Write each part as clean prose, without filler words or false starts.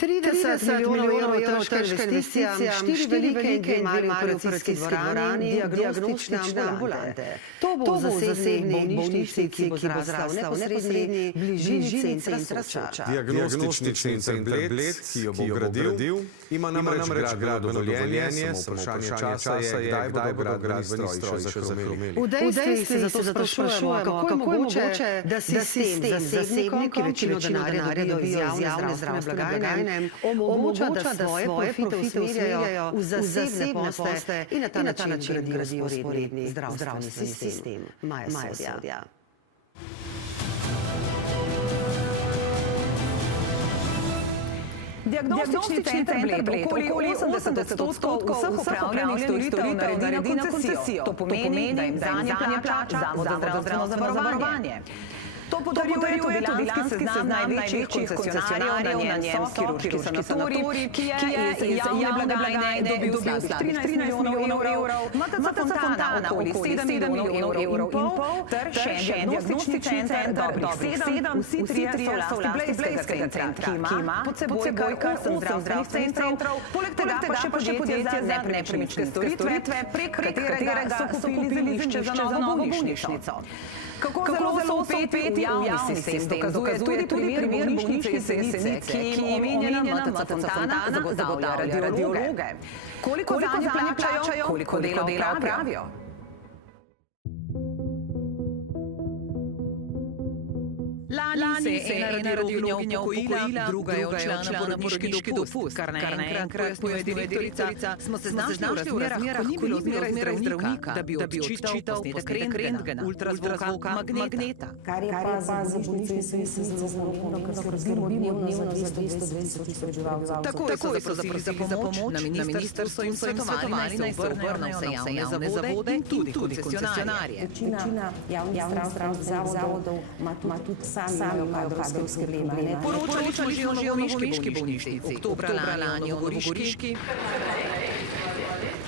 30 milijonov evrov težka investicija, 4 velike in 2 mali operacijski dvorani, diagnostične ambulante. To bo v zasebni bolnišnici, ki bo zrasla v neposredni bližini centra Soča. Diagnostični center Bled, ki jo bo gradil, ima namreč gradbeno dovoljenje, samo vprašanje časa je, kdaj bodo gradbeni stroji še zahrumeli. V dejstvih se zato sprašujemo, kako je mogoče, da sistem zasebnikom, ki večino denarja dobijo iz javne zdravstvene blagajne, omogoča, da svoje profite usmerjajo v zasebne posle in na ta način gradijo vzporedni zdravstveni sistem. Maja Sodja. Diagnostični center Bled okoli 80% vseh opravljenih storitev naredi na koncesijo. To pomeni, da jim zanje plača Zavod za zdravstveno zavarovanje. To potrjuje tudi lanski seznam največjih koncesionarjev, na njem so kirurški sanatorij, ki je iz javne blagajne dobil slabih 13 milijonov evrov, MTC Fontana okoli 7 milijonov evrov in pol, ter še en diagnostični center dobrih 7, vsi trije so v lasti Blejskega centra, ki ima pod seboj kar 8 zdravstvenih centrov, poleg tega pa še podjetje za nepremične storitve, prek katerega so kupili zemljišče za novo bolnišnico. Kako zelo upeti v javni sistem dokazuje tudi primer bolnišnice Jesenice, ki jim omenjena MTC Fontana zagotavlja radiologe. Koliko zanje plačajo, koliko dela opravijo? Lani se je ena radiologinja upokojila, druga je odšla na porodniški dopust. Kar naenkrat, pojede direktorica, smo se znašli v razmerah, ko ni bilo zmeraj zdravnika, da bi odčital posnetek rentgena, ultrazvoka, magneta. Kar je pa za bolnišnico Jesenice zelo pomembno, ker skrbimo dnevno za 200 tisoč prebivalcev. Takoj so zaprosili za pomoč, na ministrstvu jim svetovali, naj se obrnejo na vse javne zavode in tudi koncesionarje. Večina javnih zdravstvenih zavodov ima tudi sami imajo kadrovske probleme. Poročali smo že o novogoriški bolnišnici, oktobra lani o novogoriški,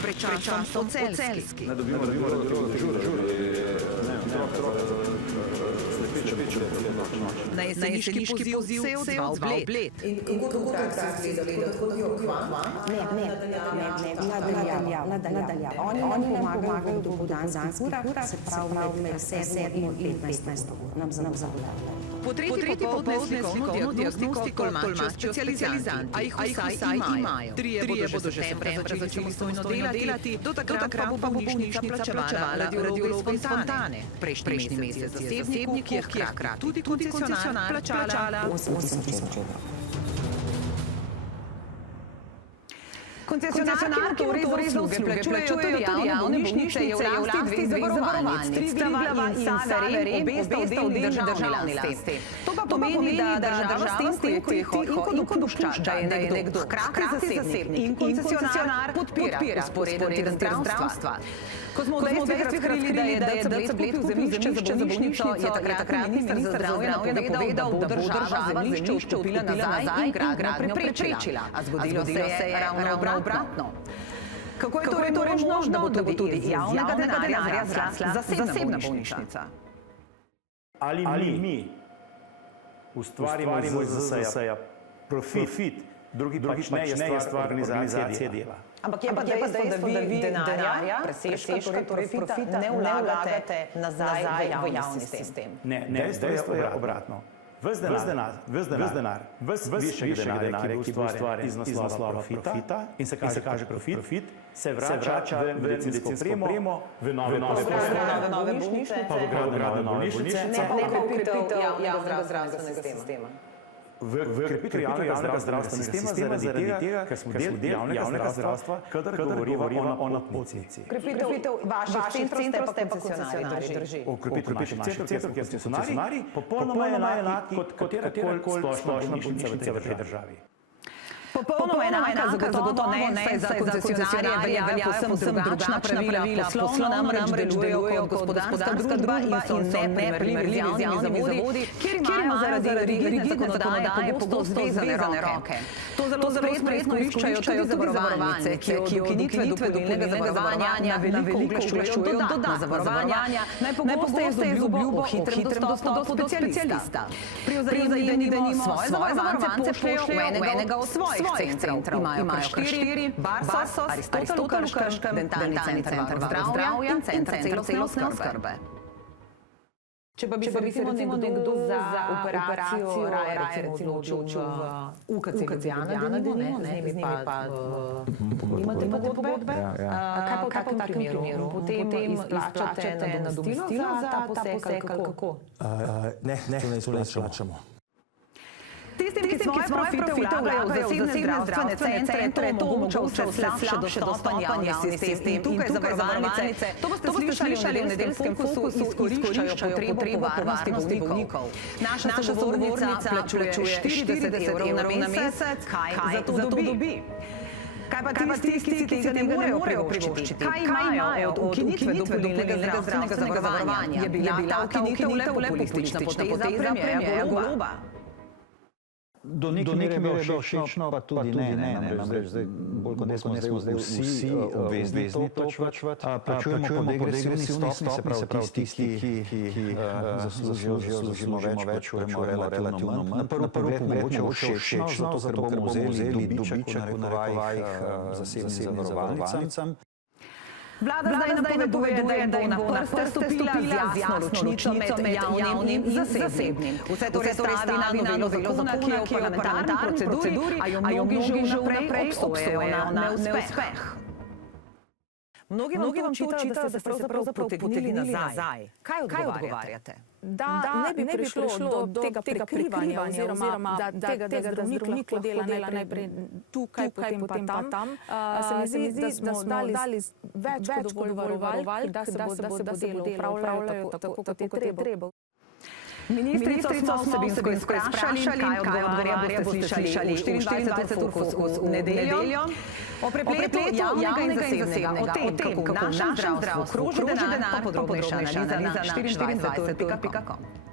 pred časom so Celjski. Na jeseniški poziv se je odzval Bled. In kako praksa izgleda? Ne, nadaljav. Oni pomagajo do popoldanskih ur, se pravi med 7 in 15 ur nam zagotavljajo. Po tretji popoldne slikovno diagnostiko tolmačijo specializanti, a jih vsaj imajo. Trije bodo že septembra začeli samostojno delati, do takrat pa bo bolnišnica plačevala radiologe iz Fontane. Prejšnji mesec zasebnik, ki je hkrati tudi koncesionar, plačala 8 tisoč evrov. Koncesionar torej za usluge plačujejo tudi javne bolnišnice, je v lasti dveh zavarovalnic, Triglava in Save Re, obe sta v državni lasti. To pa pomeni, da država s tem, ko je tiho in ko dopušča, da je nekdo hkrati zasebnik in koncesionar podpira vzporedni zdravstva. Ko smo v dejstvih razkrili, da je DC Bled kupil zemljišče za bolnišnico, je takrat minister za zdravje napovedal, da bo država zemljišče vstopila nazaj in gradnjo preprečila. A zgodilo se je ravno obratno. Kako je torej možno, da bo tudi javnega denarja zrasla zasebna bolnišnica? Ali mi ustvarimo iz ZZS-ja profit, drugi pač ne je stvar organizacije dela. Ampak je pa dejstvo, da vi denarja, presežka, torej profita, ne vlagate nazaj v javni sistem. Ne, dejstvo je obratno. Ves denar, ves višjega denarja, ki bo ustvarjen iz naslova profita in se kaže profit, se vrača v medicinsko opremo, v nove bolnišnice, pa v gradnjo nove bolnišnice, ne pa v krepitev javnega zdravstvenega sistema. V krepitev javnega zdravstvenega sistema zaradi tega, ker smo del javnega zdravstva, kadar govorimo o napotnici. Krepitev vaših centrov ste pa koncesionarji, drži. Krepitev naših centrov, kjer smo koncesionarji, popolnoma enaki kot katerakoli splošna bolnišnica v tej državi. Po Popolnoma enaka zagotovo ne, saj za koncesionarje veljajo povsem drugačna pravila. Poslovno namreč delujejo kot gospodarska družba in so neprimerljivi z javnimi zavodi, kjer imajo zaradi rigidne zakonodaje pogosto vezane roke. To zelo spretno izkoriščajo tudi zavarovalnice, ki od ukinitve dopolnilnega zavarovanja na veliko vključujejo dodatna zavarovanja, najpogosteje z obljubo o hitrem dostopu do specialista. Pri Vzajemni denimo svoje zavarovance pošljejo v enega od svojih centrov. Imajo kar 4, Barsos, Aristotel v Krškem, Dentalni center zdravja in center celostne oskrbe. Če pa bi se recimo nekdo za operacijo raje odločil v UKC Ljubljana, z njimi pa imate pogodbe? Kaj pa v takem primeru? Potem izplačate nadomestilo za ta poseg ali kako? Ne, to ne izplačamo. Tistim, ki svoje profite vlagajo v zasebne zdravstvene centre, to omogoča slabše dostopen javni sistem. Tukaj zavarovalnice, to boste slišali v nedeljskem fokusu, izkoriščajo potrebo po varnosti bolnikov. Naša sogovornica plačuje 40 evrov na mesec, kaj za to dobi? Kaj pa tisti, ki se ne morejo privoščiti? Kaj imajo od ukinitve dopolnilnega zdravstvenega zavarovanja? Je bila ta ukinitev le populistična poteza premierja Goloba? Do neke mere je bilo všečno, pa tudi ne. Namreč zdaj, bolj kot ne smo zdaj vsi obvezni to plačujemo po degresivni stopni, se pravi tisti, ki zaslužimo več, plačujemo relativno manj. Na prvi pogled mogoče všečno, zato ker bomo vzeli dobiček v narekovajih zasebnim zavarovalnicam. Vlada zdaj napoveduje, da jim bo na prst stopila z jasno ločnico med javnim in zasebnim. Vse to stavi na novelo zakona, ki je v parlamentarni proceduri, a jo mnogi že vnaprej obsojajo na neuspeh. Mnogi vam očitajo, da ste se pravzaprav potegnili nazaj. Kaj odgovarjate? Da ne bi prišlo do tega prekrivanja oziroma tega, da zdravnik lahko dela najprej tukaj, potem pa tam. Se mi zdi, da smo dali več kot dovolj varovalk, da se bo delo upravljalo tako, kot je treba. Ministrico smo vsebinsko izprašali, kaj odgovarja, boste slišali 24. fokus v nedeljo. O prepletu javnega in zasebnega, o tem, kako v našem zdravstvu kroži denar, podrobnejša analiza na 24.com.